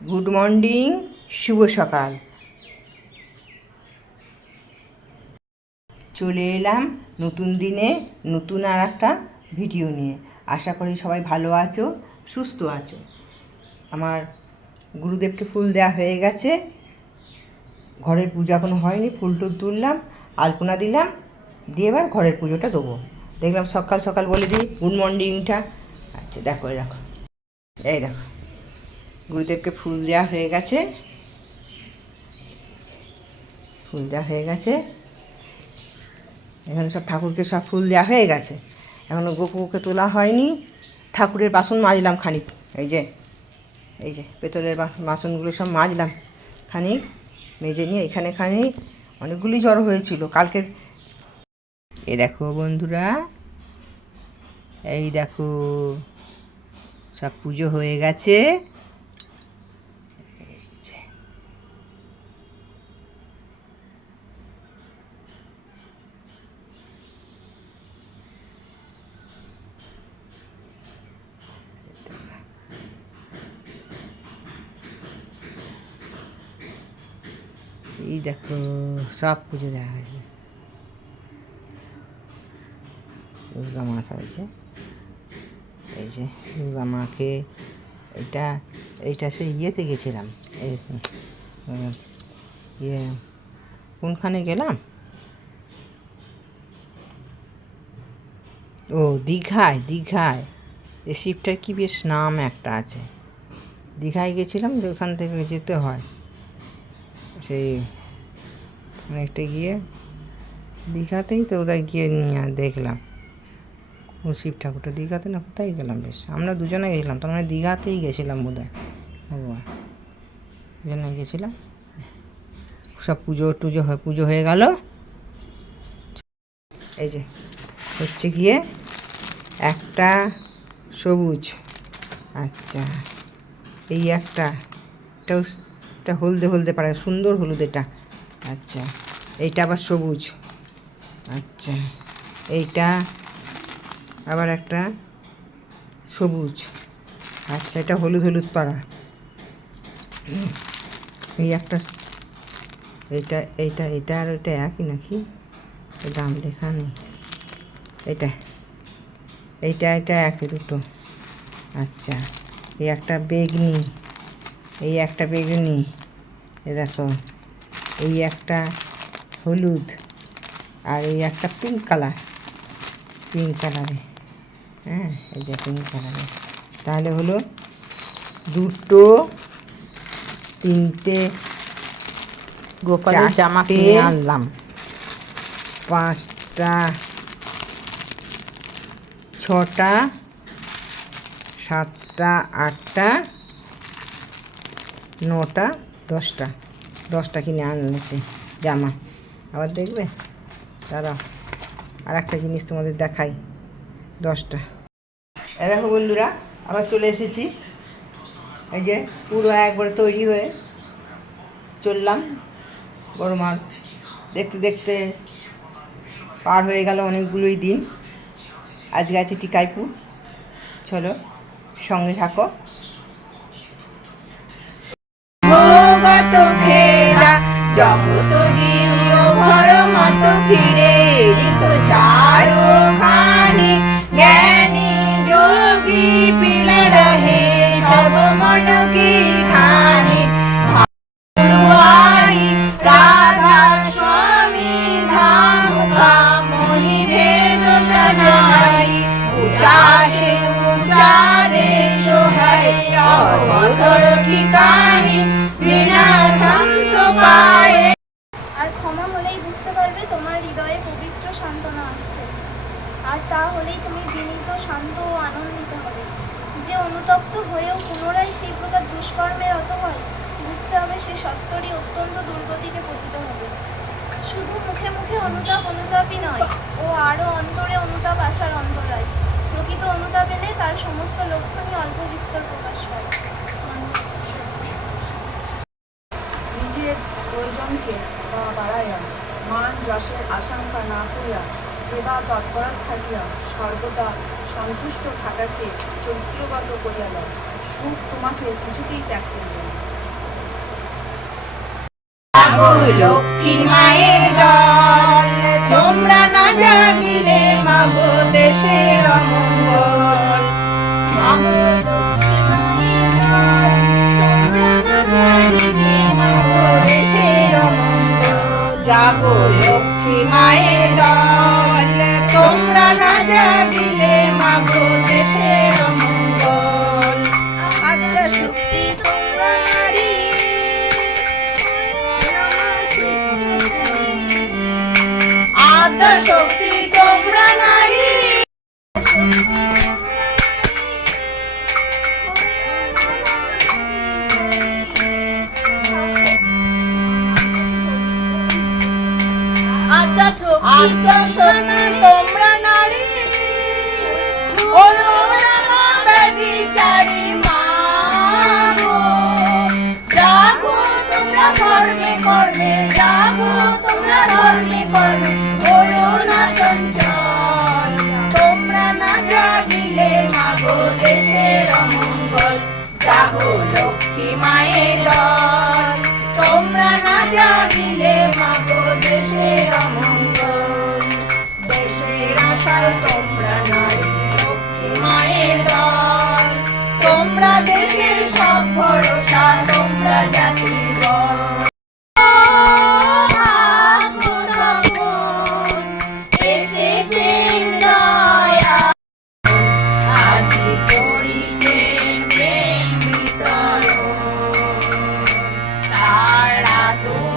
Good morning, শুভ সকাল। চলে এলাম নতুন দিনে নতুন আর একটা ভিডিও নিয়ে। আশা করি সবাই ভালো আছো, সুস্থ আছো। আমার গুরুদেবকে ফুল দেওয়া হয়ে গেছে। ঘরের পূজা কোনো হয়নি, ফুল টুল তুললাম, আলপনা দিলাম, দিয়ে এবার ঘরের পুজোটা দেবো। দেখলাম সকাল সকাল বলে দিই, গুড মর্নিংটা। আচ্ছা দেখো দেখো। এই দেখো। গুরুদেবকে ফুল দেওয়া হয়ে গেছে। ফুল দেওয়া হয়ে গেছে। এখানে সব ঠাকুরকে সব ফুল দেওয়া হয়ে গেছে। এখনও গোপুকে তোলা হয়নি। ঠাকুরের বাসন মাজলাম খানিক। এই যে এই যে, পেতলের বাসনগুলো সব মাজলাম খানিক, মেজে নিয়ে এখানে খানিক। অনেকগুলি জ্বর হয়েছিল। কালকে এ দেখো বন্ধুরা, এই দেখো, সব পুজো হয়ে গেছে এই যে। এই দেখো সব পুজো দেখা গেছে দুর্গা মাতা হয়েছে এই যে দুর্গা মাকে এটা, এইটা সে ইয়েতে গেছিলাম। এই ইয়ে কোনখানে গেলাম? ও, দীঘায় দীঘায়। এই শিবটার কি বেশ নাম একটা আছে। দীঘায় গেছিলাম যে ওখান থেকে যেতে হয়। সেই অনেকটা গিয়ে দীঘাতেই তো ওদের গিয়ে নিয়ে দেখলাম। ও শিব ঠাকুরটা দীঘাতে না কোথায় গেলাম বেশ? আমরা দুজনে গেছিলাম, তার মানে দীঘাতেই গেছিলাম বোধ হয় দুজনে গেছিলাম। সব পুজো টুজো হয়, পুজো হয়ে গেল। এই যে, হচ্ছে গিয়ে একটা সবুজ আচ্ছা এই একটা, এটাও, এটা হলদে হলদে পারে সুন্দর হলুদ এটা। আচ্ছা এইটা আবার সবুজ। আচ্ছা এইটা আবার একটা সবুজ। আচ্ছা এটা হলুদ হলুদ পাড়া। এই একটা, এইটা এইটা এটা আর ওইটা একই নাকি? দাম লেখা নেই। এটা এইটা এটা একই দুটো। আচ্ছা এই একটা বেগনি, এই একটা বেগুনি। এ দেখো। এই একটা হলুদ আর এই একটা পিঙ্ক কালার পিঙ্ক কালারে হ্যাঁ এই যে পিঙ্ক কালারে তাহলে হলো দুটো তিনটে গোপালের জামা কিনে আনলাম। পাঁচটা ছটা সাতটা আটটা নটা দশটা। দশটা কিনে আনলেছে, জামা। আবার দেখবে? দাঁড়াও আর একটা জিনিস তোমাদের দেখাই, দশটা। দেখো বন্ধুরা, আবার চলে এসেছি। এই যে পুরো একবারে তৈরি হয়ে চললাম, বড় মাল। দেখতে দেখতে পার হয়ে গেল অনেকগুলোই দিন। আজকে আছে টিকাইপুর চলো, সঙ্গে থাকো। জগত জিও ভর ফিরে দুষ্কর্মে রত হয় বুঝতে হবে সে সত্তরই অত্যন্ত দুর্গতিতে পতিত হবে। শুধু মুখে মুখে অনুতাপ অনুতাপই নয়, ও আরও অন্তরে অনুতাপ আসার অন্তরায়। প্রকৃত অনুতাপ এলে তার সমস্ত লক্ষণই অল্প বিস্তর প্রকাশ পায়। নিজের বাড়াইয়া, মান যশের আশঙ্কা না করিয়া, সেবা তৎপর থাকিয়া, সর্বদা সন্তুষ্ট থাকাকে চরিত্রগত করিয়া দাও সুখ তোমাকে কিছুতেই ত্যাগ করিবে লক্ষ্মী মায়ের দল তোমরা না জাগিলে মাগো দেশের অমঙ্গল। জাগো লক্ষ্মী মায়ের দল তোমরা না জাগিলে মাগো দেশের অমঙ্গল। শক্তি তোমরা নারী। ওলো নামা ব্যভিচারী।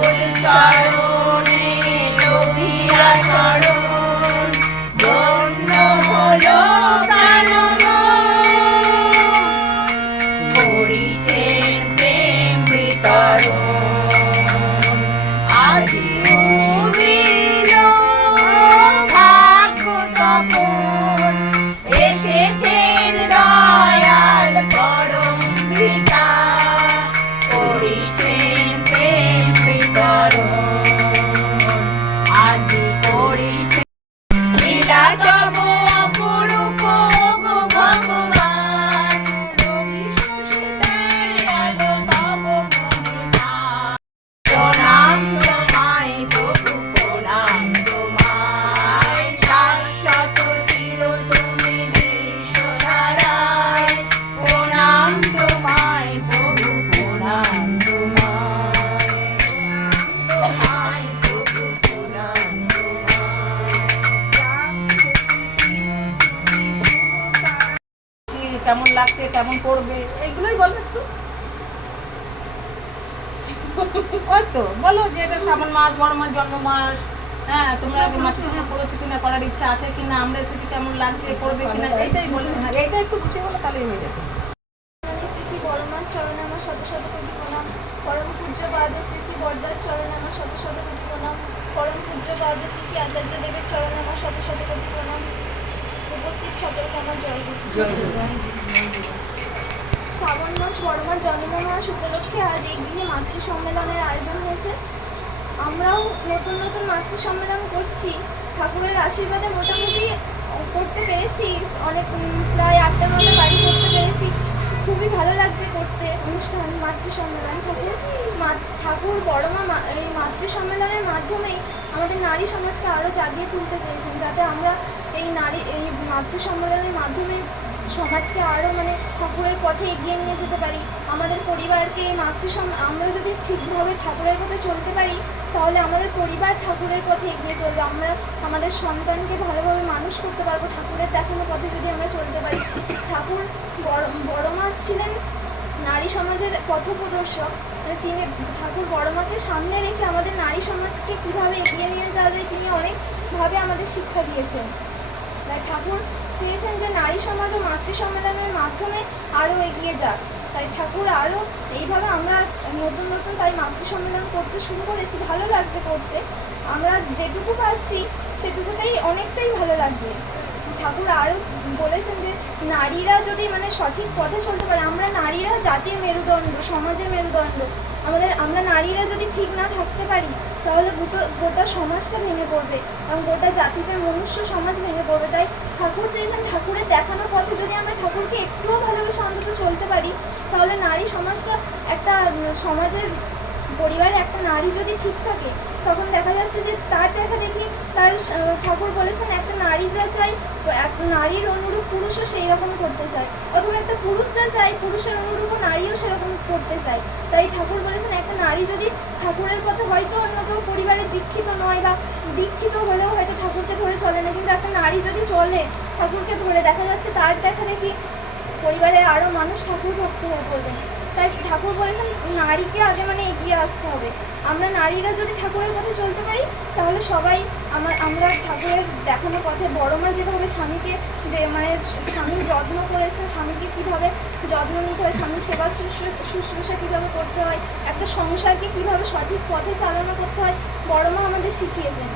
তুল মাস হ্যাঁ তোমরা মাছের সঙ্গে করেছ কিনা করার ইচ্ছা আছে কিনা আমরা এসেছি কেমন লাগছে করবে কিনা এইটাই বলো হ্যাঁ এইটা একটু গুছিয়ে বলো তাহলেই হয়ে যাবে। চরণে আমার শত শত কোটি প্রণাম। পরম পূজ্য শ্রী শ্রী বরদার চরণে আমার শত শত কোটি প্রণাম। পরম পূজ্য পাদ শ্রী শ্রী আচার্য দেবের চরণে আমার শত শত কোটি প্রণাম। উপস্থিত সকলকে আমার জয়। শ্রাবণ মাস বড়মার জন্ম মাস উপলক্ষে আজ এই গৃহে মাতৃ সম্মেলনের আয়োজন হয়েছে। আমরাও নতুন নতুন মাতৃ সম্মেলন করছি। ঠাকুরের আশীর্বাদে মোটামুটি করতে পেরেছি। অনেক প্রায় আটটা নটা বাড়ি করতে পেরেছি। খুবই ভালো লাগছে করতে, অনুষ্ঠান মাতৃ সম্মেলন ঠাকুর ঠাকুর বড়মা মা- এই মাতৃ সম্মেলনের মাধ্যমেই আমাদের নারী সমাজকে আরও জাগিয়ে তুলতে চেয়েছেন, যাতে আমরা এই নারী, এই মাতৃ সম্মেলনের মাধ্যমে সমাজকে আরও মানে ঠাকুরের পথে এগিয়ে নিয়ে যেতে পারি। আমাদের পরিবারকে এই মাতৃ আমরা যদি ঠিকভাবে ঠাকুরের পথে চলতে পারি তাহলে আমাদের পরিবার ঠাকুরের পথে এগিয়ে চলবে। আমরা আমাদের সন্তানকে ভালোভাবে মানুষ করতে পারব। ঠাকুরের দেখানো পথে যদি আমরা চলতে পারি। ঠাকুর বড় মা ছিলেন নারী সমাজের পথপ্রদর্শক তিনি, ঠাকুর বড় মাকে সামনে রেখে আমাদের নারী সমাজকে কীভাবে এগিয়ে নিয়ে যাওয়া তিনি অনেকভাবে আমাদের শিক্ষা দিয়েছেন। তাই ঠাকুর চেয়েছেন যে নারী সমাজ ও মাতৃ সম্মেলনের মাধ্যমে আরও এগিয়ে যাক। তাই ঠাকুর আরও এইভাবে আমরা নতুন নতুন তাই মাতৃ সম্মেলন করতে শুরু করেছি, ভালো লাগছে করতে। আমরা যেটুকু পারছি সেটুকুতেই অনেকটাই ভালো লাগছে। ঠাকুর আরও বলেছেন যে নারীরা যদি মানে সঠিক পথে চলতে পারে, আমরা নারীরা জাতির মেরুদণ্ড, সমাজের মেরুদণ্ড, আমাদের আমরা নারীরা যদি ঠিক না থাকতে পারি তাহলে গোটা সমাজটা ভেঙে পড়বে এবং গোটা জাতিটা মনুষ্য সমাজ ভেঙে পড়বে। তাই ঠাকুর চেয়েছেন ঠাকুরের দেখানোর পথে যদি আমরা ঠাকুরকে একটুও ভালোবেসে অন্তত চলতে পারি, তাহলে নারী সমাজটা একটা সমাজের পরিবারে একটা নারী যদি ঠিক থাকে, তখন দেখা যাচ্ছে যে তার দেখা দেখি তার ঠাকুর বলেছেন, একটা নারী যা চাই এক নারীর অনুরূপ পুরুষও সেই রকম করতে চায়। অথবা একটা পুরুষ যা চায়, পুরুষের অনুরূপ নারীও সেরকম করতে চায়। তাই ঠাকুর বলেছেন, একটা নারী যদি ঠাকুরের পথে হয়তো অন্য কেউ পরিবারে দীক্ষিত নয় বা দীক্ষিত হলেও হয়তো ঠাকুরকে ধরে চলে না, কিন্তু একটা নারী যদি চলে, ঠাকুরকে ধরে, দেখা যাচ্ছে তার দেখা দেখি পরিবারের আরও মানুষ ঠাকুর ভক্ত হয়ে পড়বেন তাই ঠাকুর বলেছেন, নারীকে আগে মানে এগিয়ে আসতে হবে। আমরা নারীরা যদি ঠাকুরের পথে পারি তাহলে সবাই আমার, আমরা ঠাকুরের দেখানো পথে বড় মা যেভাবে স্বামীকে মানে স্বামীর যত্ন করেছে স্বামীকে কীভাবে যত্ন নিতে হয়, স্বামীর সেবা শুশ্রূ- শুশ্রূষা কীভাবে করতে হয়, একটা সংসারকে কীভাবে সঠিক পথে চালনা করতে হয়, বড় মা আমাদের শিখিয়েছেন।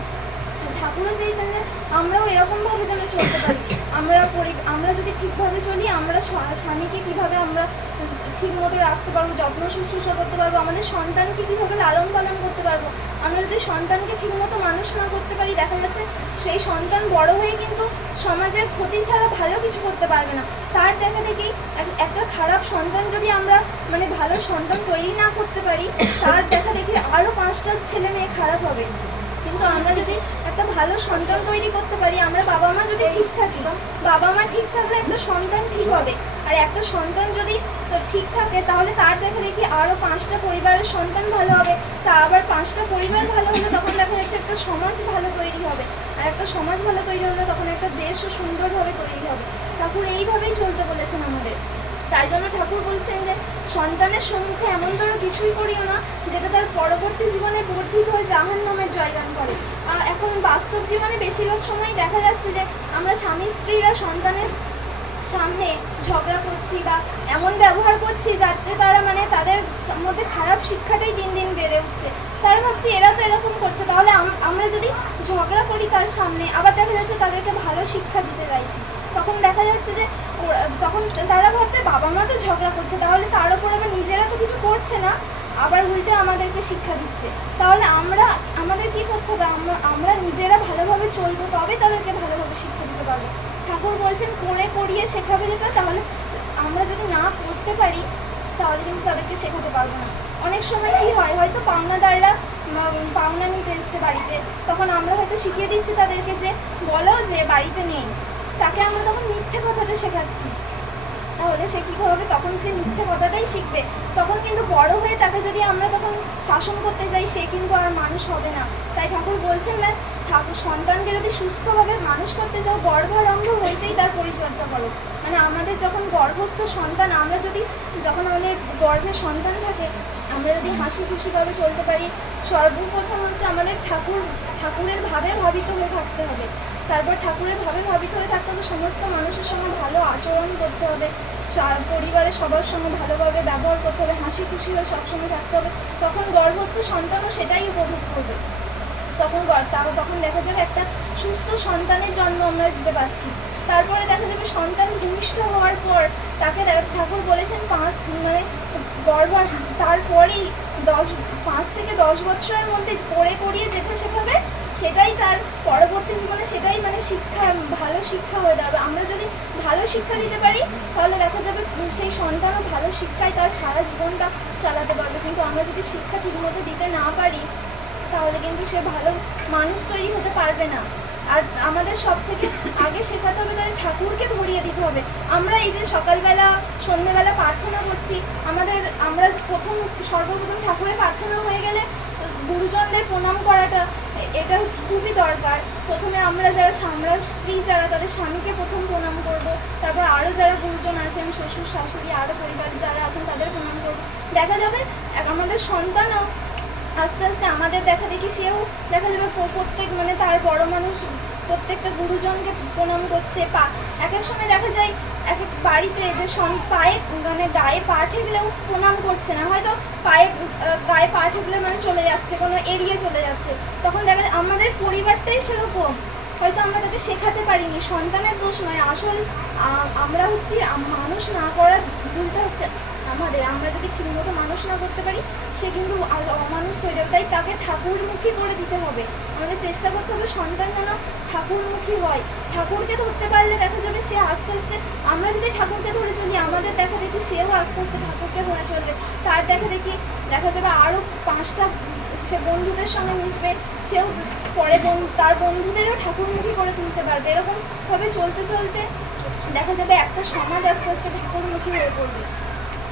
ঠাকুরও চেয়েছেন যে আমরাও এরকমভাবে যেন চলতে পারি। আমরা আমরা যদি ঠিকভাবে চলি, আমরা স্বামীকে কীভাবে আমরা ঠিক মতো রাখতে পারব, যত্ন শুশ্রূষা করতে পারব, আমাদের সন্তানকে কীভাবে লালন পালন করতে পারব? আমরা যদি সন্তানকে ঠিকমতো মানুষ না করতে পারি, দেখা যাচ্ছে সেই সন্তান বড় হয়ে কিন্তু সমাজের ক্ষতি ছাড়া ভালো কিছু করতে পারবে না। তার দেখা দেখি এক- একটা খারাপ সন্তান যদি আমরা মানে ভালো সন্তান তৈরি না করতে পারি, তার দেখা দেখি আরও পাঁচটা ছেলে মেয়ে খারাপ হবে। কিন্তু আমরা যদি একটা ভালো সন্তান তৈরি করতে পারি, আমরা বাবা মা যদি ঠিক থাকি, বাবা মা ঠিক থাকলে একটা সন্তান ঠিক হবে। আর একটা সন্তান যদি ঠিক থাকে, তাহলে তার দেখে দেখি আরও পাঁচটা পরিবারের সন্তান ভালো হবে। তা আবার পাঁচটা পরিবার ভালো হলে তখন দেখা যাচ্ছে একটা সমাজ ভালো তৈরি হবে। আর একটা সমাজ ভালো তৈরি হলে তখন একটা দেশও সুন্দরভাবে তৈরি হবে। ঠাকুর এইভাবেই চলতে বলেছেন আমাদের। তাই জন্য ঠাকুর বলছেন যে, সন্তানের সম্মুখে এমন ধরো কিছুই করিও না, যেটা তার পরবর্তী জীবনে বর্ধিত হয়ে জাহান নামের জয়গান করে। এখন বাস্তব জীবনে বেশিরভাগ সময় দেখা যাচ্ছে যে, আমরা স্বামী স্ত্রীরা সন্তানের সামনে ঝগড়া করছি বা এমন ব্যবহার করছি যাতে তারা মানে তাদের মধ্যে খারাপ শিক্ষাটাই দিন দিন বেড়ে উঠছে। তারা ভাবছি, এরা তো এরকম করছে, তাহলে আম- আমরা যদি ঝগড়া করি তার সামনে, আবার দেখা যাচ্ছে তাদেরকে ভালো শিক্ষা দিতে চাইছি। তখন দেখা যাচ্ছে যে তখন তারা ভাববে বাবা মা তো ঝগড়া করছে, তাহলে তার উপর আবার নিজেরা তো কিছু করছে না, আবার উল্টে আমাদেরকে শিক্ষা দিচ্ছে। তাহলে আমরা, আমাদের কি করতে হবে? আমরা আমরা নিজেরা ভালোভাবে চলবো, তবে তাদেরকে ভালোভাবে শিক্ষা দিতে পারব। ঠাকুর বলছেন করে করিয়ে শেখাবে যেটা, তাহলে আমরা যদি না করতে পারি, তাহলে কিন্তু তাদেরকে শেখাতে পারব না। অনেক সময় কি হয়, হয়তো পাওনাদাররা পাওনা নিতে এসছে বাড়িতে, তখন আমরা হয়তো শিখিয়ে দিচ্ছি তাদেরকে যে, বলো যে বাড়িতে নেই। তাকে আমরা তখন মিথ্যে কথাটা শেখাচ্ছি। তাহলে সে কী হবে তখন সে মিথ্যে কথাটাই শিখবে। তখন কিন্তু বড় হয়ে তাকে যদি আমরা তখন শাসন করতে যাই, সে কিন্তু আর মানুষ হবে না। তাই ঠাকুর বলছেন না, ঠাকুর সন্তানকে যদি সুস্থভাবে মানুষ করতে চাও গর্ভারম্ভ হইতেই তার পরিচর্যা করো। মানে আমাদের যখন গর্ভস্থ সন্তান, আমরা যদি যখন আমাদের গর্ভে সন্তান থাকে আমরা যদি হাসি খুশিভাবে চলতে পারি, সর্বপ্রথম হচ্ছে আমাদের ঠাকুর, ঠাকুরের ভাবে ভাবিত হয়ে থাকতে হবে। তারপর ঠাকুরের ভাবে ভাবিত হয়ে থাকতে হবে সমস্ত মানুষের সঙ্গে ভালো আচরণ করতে হবে। পরিবারের সবার সঙ্গে ভালোভাবে ব্যবহার করতে হবে, হাসি খুশি হয়ে সবসময় থাকতে হবে। তখন গর্ভস্থ সন্তানও সেটাই উপভোগ করবে। তখন তখন দেখা যাবে একটা সুস্থ সন্তানের জন্ম আমরা দিতে পারছি। তারপরে দেখা যাবে সন্তান ভূমিষ্ঠ হওয়ার পর তাকে ঠাকুর বলেছেন পাঁচ মানে গর্ভ তারপরেই দশ, পাঁচ থেকে দশ বছরের মধ্যে পড়ে পড়িয়ে যেটা শেখাবে, সেটাই তার পরবর্তী জীবনে সেটাই মানে শিক্ষা, ভালো শিক্ষা হয়ে যাবে। আমরা যদি ভালো শিক্ষা দিতে পারি, তাহলে দেখা যাবে সেই সন্তানও ভালো শিক্ষায় তার সারা জীবনটা চালাতে পারবে। কিন্তু আমরা যদি শিক্ষা ঠিকমতো দিতে না পারি, তাহলে কিন্তু সে ভালো মানুষ তৈরি হতে পারবে না। আর আমাদের সব থেকে আগে শেখাতে হবে তাদের ঠাকুরকে ধরিয়ে দিতে হবে। আমরা এই যে সকালবেলা, সন্ধ্যেবেলা প্রার্থনা করছি, আমাদের, আমরা প্রথম, সর্বপ্রথম ঠাকুরের প্রার্থনা হয়ে গেলে গুরুজনদের প্রণাম করাটা, এটা খুবই দরকার। প্রথমে আমরা যারা আমরা স্ত্রী যারা, তাদের স্বামীকে প্রথম প্রণাম করব। তারপর আরও যারা গুরুজন আছেন, শ্বশুর, শাশুড়ি আরও পরিবার যারা আছেন, তাদের প্রণাম করব। দেখা যাবে আমাদের সন্তানও আস্তে আস্তে আমাদের দেখা দেখি সেও দেখা যাবে প্রত্যেক মানে তার বড় মানুষ প্রত্যেকটা গুরুজনকে প্রণাম করছে। পা এক এক সময় দেখা যায় এক এক বাড়িতে যে সন- পায়ে মানে গায়ে পা ঠেকলেও প্রণাম করছে না। হয়তো পায়ে গায়ে পা ঠেকলে মানে চলে যাচ্ছে, কোনো এড়িয়ে চলে যাচ্ছে। তখন দেখা যায় আমাদের পরিবারটাই সেরকম। হয়তো আমরা তাকে শেখাতে পারিনি, সন্তানের দোষ নয়। আসল আমরা হচ্ছি মানুষ না করার ভুলটা হচ্ছে আমাদের আমরা যদি ঠিকমতো মানুষ না করতে পারি, সে কিন্তু অমানুষ তৈরি তাই তাকে ঠাকুরমুখী করে দিতে হবে। আমাদের চেষ্টা করতে হবে সন্তান যেন ঠাকুরমুখী হয়। ঠাকুরকে ধরতে পারলে দেখা যাবে সে আস্তে আস্তে, আমরা যদি ঠাকুরকে ধরে চলি, আমাদের দেখা দেখি সেও আস্তে আস্তে ঠাকুরকে ধরে চলবে। তার দেখা দেখি দেখা যাবে আরও পাঁচটা সে বন্ধুদের সঙ্গে মিশবে। সেও পরে তার বন্ধুদেরও ঠাকুরমুখী করে তুলতে পারবে। এরকমভাবে চলতে চলতে দেখা যাবে একটা সমাজ আস্তে আস্তে ঠাকুরমুখী হয়ে পড়বে।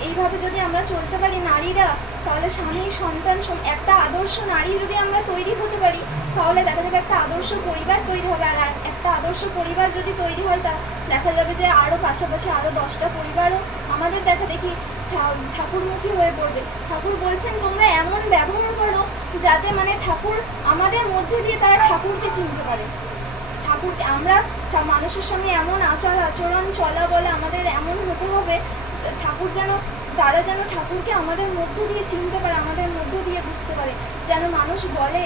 এইভাবে যদি আমরা চলতে পারি নারীরা, তাহলে স্বামী, সন্তান একটা আদর্শ নারী যদি আমরা তৈরি হতে পারি, তাহলে দেখা যাবে একটা আদর্শ পরিবার তৈরি হবে। আর একটা আদর্শ পরিবার যদি তৈরি হয়, তা দেখা যাবে যে আরও পাশাপাশি আরও দশটা পরিবারও আমাদের দেখা দেখি ঠাকুরমুখী হয়ে পড়বে। ঠাকুর বলছেন, তোমরা এমন ব্যবহার করো যাতে মানে ঠাকুর আমাদের মধ্যে দিয়ে তারা ঠাকুরকে চিনতে পারে। ঠাকুর আমরা মানুষের সঙ্গে এমন আচার আচরণ চলা বলে আমাদের এমন হতে হবে ঠাকুর যেন, তারা যেন ঠাকুরকে আমাদের মধ্য দিয়ে চিনতে পারে, আমাদের মধ্য দিয়ে বুঝতে পারে। যেন মানুষ বলে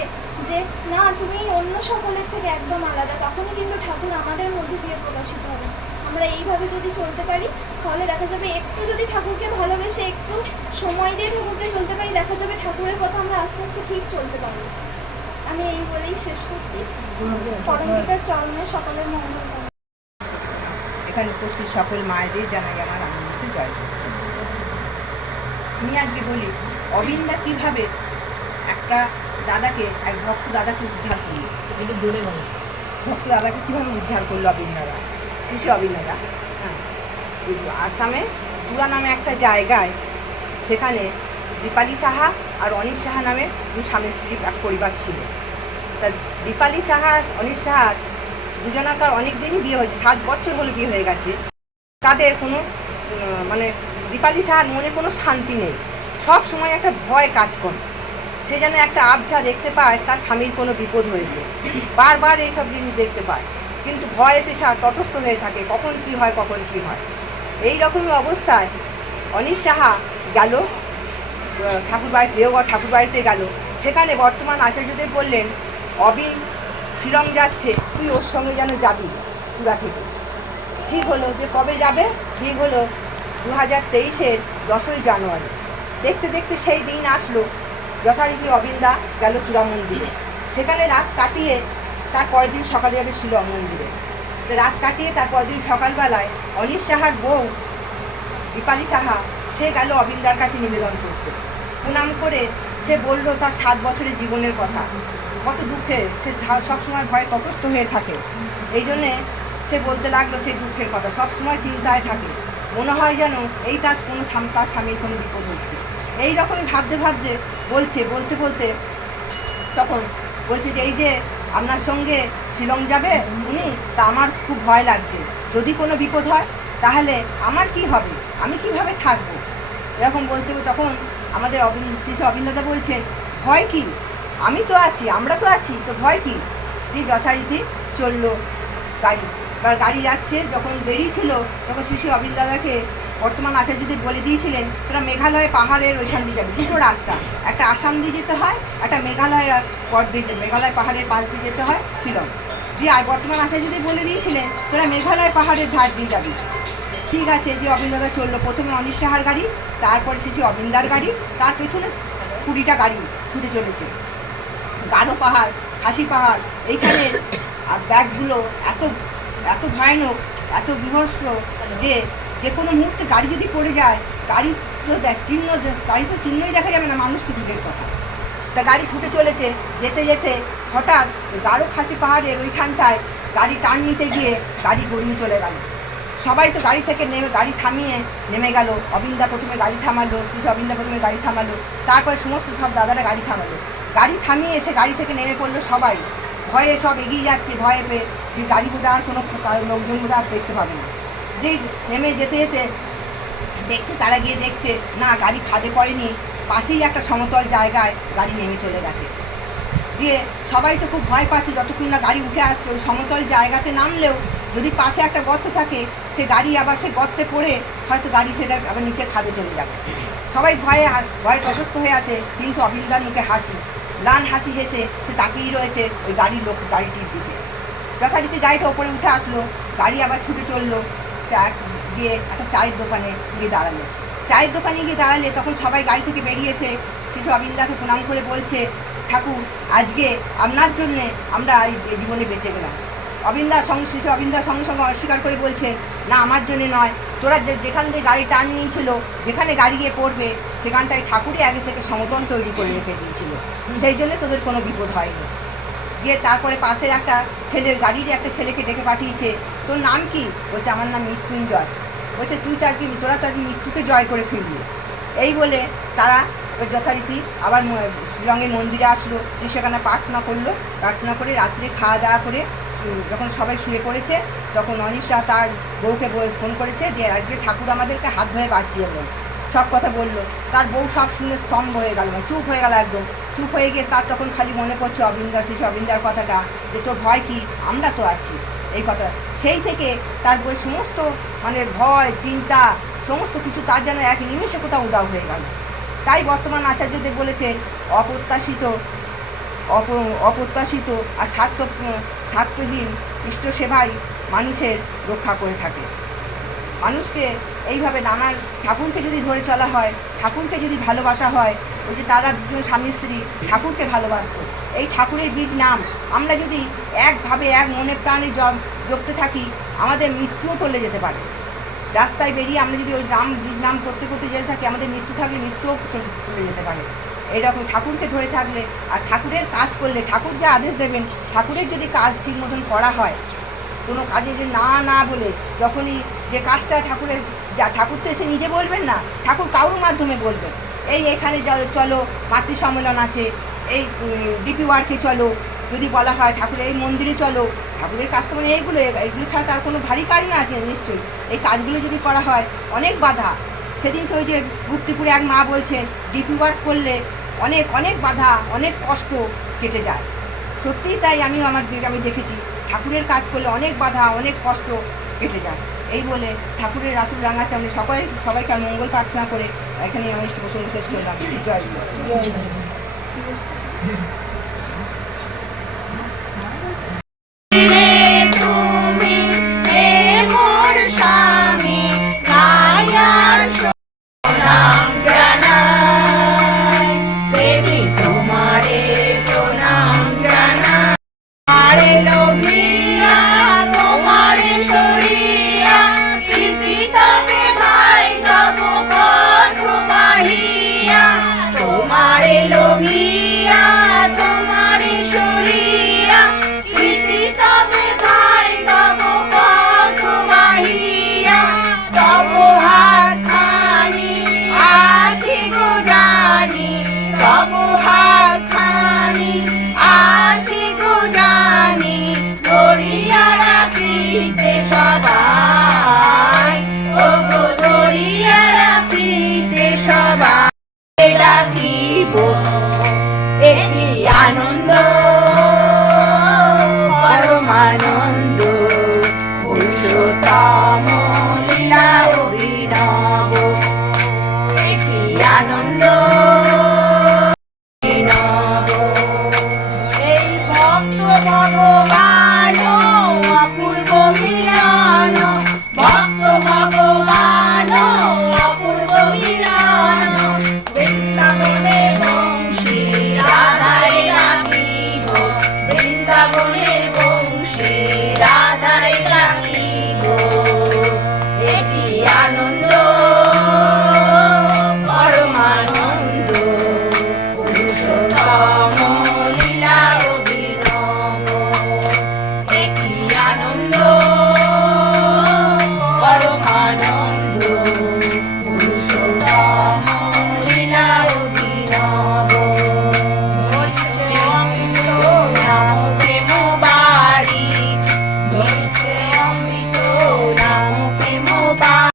যে, না, তুমি অন্য সকলের থেকে একদম আলাদা। তখনই কিন্তু ঠাকুর আমাদের মধ্যে দিয়ে প্রকাশিত হবে। আমরা এইভাবে যদি চলতে পারি, তাহলে দেখা যাবে একটু যদি ঠাকুরকে ভালোবেসে একটু সময় দিয়ে ঠাকুরকে চলতে পারি, দেখা যাবে ঠাকুরের কথা আমরা আস্তে আস্তে ঠিক চলতে পারব। আমি এই বলেই শেষ করছি। পরমিতার চরণে সকলের মঙ্গল এখানে উপস্থিত সকল মায়েদের জানাই আমার জয়। আমি আজকে বলি অবিন্দা কীভাবে একটা দাদাকে এক ভক্ত দাদাকে উদ্ধার করল? একটু জোরে বলো। ভক্ত দাদাকে কীভাবে উদ্ধার করল অবিন্দারা? শিশু অবিন্দারা। হ্যাঁ। আসামে পুরা নামে একটা জায়গায় সেখানে দীপালি সাহা আর অনিশ সাহা নামে দু স্বামী স্ত্রী এক পরিবার ছিল। তা দীপালি সাহা আর অনিশ সাহার দুজনাকার অনেক দিনই বিয়ে হয়েছে সাত বছর হলো বিয়ে হয়ে গেছে। তাদের কোনো মানে দীপালি সাহার মনে কোনো শান্তি নেই। সব সময় একটা ভয় কাজ করে। সে যেন একটা আবঝা দেখতে পায়, তার স্বামীর কোনো বিপদ হয়েছে। বারবার এইসব জিনিস দেখতে পায়। কিন্তু ভয়েতে সে আর তটস্থ হয়ে থাকে, কখন কি হয়, কখন কি হয়। এই রকমই অবস্থায় অনিশ সাহা গেল ঠাকুর বাড়ি দেওগড় ঠাকুর বাড়িতে গেল। সেখানে বর্তমান আচার্যদেব বললেন, অবিন, শিলং যাচ্ছে, তুই ওর সঙ্গে যেন যাবি চূড়া থেকে। ঠিক হলো যে কবে যাবে, ঠিক হলো দু হাজার তেইশের দশই জানুয়ারি। দেখতে দেখতে সেই দিন আসলো যথারীতি অবিন্দা গেল চূড়া মন্দিরে। সেখানে রাত কাটিয়ে তার পরের দিন সকালে যাবে শিলং মন্দিরে। রাত কাটিয়ে তার পরের দিন সকালবেলায় অনিশ সাহার বউ দীপালি সাহা, সে গেল অবিন্দার কাছে নিবেদন করতে। প্রণাম করে সে বলল, তার সাত বছরের জীবনের কথা। কত দুঃখের সে সবসময় ভয় তটস্থ হয়ে থাকে। এই জন্যে সে বলতে লাগল সেই দুঃখের কথা। সবসময় চিন্তায় থাকে। মনে হয় যেন এই তার কোনো তার স্বামীর কোনো বিপদ হচ্ছে। এই রকমই ভাবতে ভাবতে বলছে, বলতে বলতে তখন বলছে যে, এই যে আপনার সঙ্গে শিলং যাবে উনি, তা আমার খুব ভয় লাগছে। যদি কোনো বিপদ হয়, তাহলে আমার কি হবে? আমি কীভাবে থাকব? এরকম বলতে, তখন আমাদের শিশু অবিন্দতা বলছেন, ভয় কি? আমি তো আছি, আমরা তো আছি, তো ভয় কি? যথারীতি চলল গাড়ি। এবার গাড়ি যাচ্ছে, যখন বেরিয়েছিল, তখন শিশু অবিন দাদাকে বর্তমান আচার্যদি বলে দিয়েছিলেন, তোরা মেঘালয় পাহাড়ের ওইখান দিয়ে যাবে। দুটো রাস্তা, একটা আসাম দিয়ে যেতে হয়, একটা মেঘালয়ের পর দিয়ে যেতে মেঘালয় পাহাড়ের পাশ দিয়ে যেতে হয় শিলং। দিয়ে আর বর্তমান আচার্যদি বলে দিয়েছিলেন, তোরা মেঘালয় পাহাড়ের ধার দিয়ে যাবি। ঠিক আছে যে অবিন্দাদা চলল প্রথমে অনিশ সাহার গাড়ি, তারপরে শেষে অবিন্দার গাড়ি, তার পেছনে কুড়িটা গাড়ি ছুটে চলেছে। গাঢ় পাহাড়, খাসি পাহাড়, এইখানে আর ব্যাগগুলো এত এত ভয়ানক, এত বিভৎস যে যে কোনো মুহূর্তে গাড়ি যদি পড়ে যায়, গাড়ি তো দেখ, চিহ্ন গাড়ি তো চিহ্নই দেখা যাবে না, মানুষ দূরের কথা। তা গাড়ি ছুটে চলেছে, যেতে যেতে হঠাৎ গাঢ় খাসি পাহাড়ের ওইখানটায় গাড়ি টার্ন নিতে গিয়ে গাড়ি গড়িয়ে চলে গেল। সবাই তো গাড়ি থেকে নেমে, গাড়ি থামিয়ে নেমে গেল। অবিন্দা প্রথমে গাড়ি থামালো শিশু অবিন্দা প্রথমে গাড়ি থামালো, তারপরে সমস্ত সব দাদারা গাড়ি থামালো। গাড়ি থামিয়ে এসে গাড়ি থেকে নেমে পড়ল সবাই। ভয়ে সব এগিয়ে যাচ্ছে, ভয়ে পেয়ে যে গাড়ি বোধহয় আর কোনো লোকজন বোধহয় আর দেখতে পাবে না। যে নেমে যেতে যেতে দেখছে, তারা গিয়ে দেখছে, না, গাড়ি খাদে পড়েনি, পাশেই একটা সমতল জায়গায় গাড়ি নেমে চলে গেছে। দিয়ে সবাই তো খুব ভয় পাচ্ছে, যতক্ষণ না গাড়ি উঠে আসছে, ওই সমতল জায়গাতে নামলেও যদি পাশে একটা গর্ত থাকে, সে গাড়ি আবার সে গর্তে পড়ে, হয়তো গাড়ি সেটা আবার নিচে খাদে চলে যাবে। সবাই ভয়ে ভয়ে তটস্থ হয়ে আছে, কিন্তু অবিন্দার মুখে হাসি। লান হাসি হেসে সে তাকিয়েই রয়েছে ওই গাড়ির লোক, গাড়িটির দিকে। যথারীতি গাড়িটা ওপরে উঠে আসলো, গাড়ি আবার ছুটে চলল, চা, গিয়ে একটা চায়ের দোকানে গিয়ে দাঁড়াল। চায়ের দোকানে গিয়ে দাঁড়ালে তখন সবাই গাড়ি থেকে বেরিয়ে এসে শিশু অবিন্দাকে প্রণাম করে বলছে, ঠাকুর, আজকে আপনার জন্যে আমরা এই জীবনে বেঁচে গেলাম। অবিন্দার সঙ্গে শিশু অবিন্দার সঙ্গে সঙ্গে অস্বীকার করে বলছেন, না, আমার জন্যে নয়। তোরা যে যেখান দিয়ে গাড়ি টার্ন নিয়েছিল, যেখানে গাড়ি গিয়ে পড়বে, সেখানটায় ঠাকুরই আগে থেকে সমতল তৈরি করে রেখে দিয়েছিল। সেই জন্য তোদের কোনো বিপদ হয়নি। গিয়ে তারপরে পাশের একটা ছেলে গাড়ির একটা ছেলেকে ডেকে পাঠিয়েছে, তোর নাম কি? বলছে, আমার নাম মৃত্যুঞ্জয়। বলছে, তুই তো আজকে, তোরা তো আজকে মৃত্যুকে জয় করে ফিরবি এই বলে তারা যথারীতি আবার শিলংয়ের মন্দিরে আসলো। যে সেখানে প্রার্থনা করল। প্রার্থনা করে রাত্রে খাওয়া দাওয়া করে যখন সবাই শুয়ে পড়েছে, তখন অনিশা তার বউকে ফোন করেছে যে, আজকে ঠাকুর আমাদেরকে হাত ধরে বাঁচিয়ে এলেন সব কথা বলল। তার বউ সব শুনে স্তম্ভ হয়ে গেল মানে চুপ হয়ে গেল একদম। চুপ হয়ে গিয়ে তার তখন খালি মনে পড়ছে অবিন্দার শেষে অবিন্দার কথাটা, যে তোর ভয় কি? আমরা তো আছি। এই কথা। সেই থেকে তার বই সমস্ত মানে ভয়, চিন্তা, সমস্ত কিছু তার যেন এক নিমেষে কোথাও উদাও হয়ে গেল। তাই বর্তমান আচার্যদেব বলেছেন, অপ্রত্যাশিত অপ, অপ্রত্যাশিত আর স্বার্থ, স্বার্থহীন ইষ্ট সেবাই মানুষের রক্ষা করে থাকে। মানুষকে এইভাবে নানান ঠাকুরকে যদি ধরে চলা হয়, ঠাকুরকে যদি ভালোবাসা হয়, ওই যে তারা দুজন স্বামী স্ত্রী ঠাকুরকে ভালোবাসতো, এই ঠাকুরের বীজ নাম। আমরা যদি একভাবে, এক মনে প্রাণে জপতে থাকি, আমাদের মৃত্যুও টলে যেতে পারে। রাস্তায় বেরিয়ে আমরা যদি ওই নাম, বীজ নাম করতে করতে যেতে থাকি, আমাদের মৃত্যু থাকলে মৃত্যুও চলে যেতে পারে। এইরকম ঠাকুরকে ধরে থাকলে আর ঠাকুরের কাজ করলে, ঠাকুর যে আদেশ দেবেন, ঠাকুরের যদি কাজ ঠিক মতন করা হয়, কোনো কাজে যে না না বলে, যখনই যে কাজটা ঠাকুরের, যা ঠাকুর তো এসে নিজে বলবেন না, ঠাকুর কারোর মাধ্যমে বলবেন? এই এখানে চলো, মাতৃ সম্মেলন আছে, এই ডিপি ওয়ার্কে চলো, যদি বলা হয় ঠাকুরের এই মন্দিরে চলো, ঠাকুরের কাজ তো মানে এইগুলো এইগুলো ছাড়া তার কোনো ভারী কাজ না আছে নিশ্চয়ই। এই কাজগুলো যদি করা হয়, অনেক বাধা। সেদিনকে ওই যে গুপ্তিপুরে এক মা বলছেন ডিপি ওয়ার্ক করলে অনেক অনেক বাধা, অনেক কষ্ট কেটে যায়। সত্যিই তাই আমি আমার দিকে, আমি দেখেছি, ঠাকুরের কাজ করলে অনেক বাধা, অনেক কষ্ট কেটে যায়। এই বলে ঠাকুরের রাতুর রাঙা চামড়ে সবাই, সবাইকে মঙ্গল প্রার্থনা করে এখানে আমি প্রসঙ্গ শেষ করলাম জয় গুরু।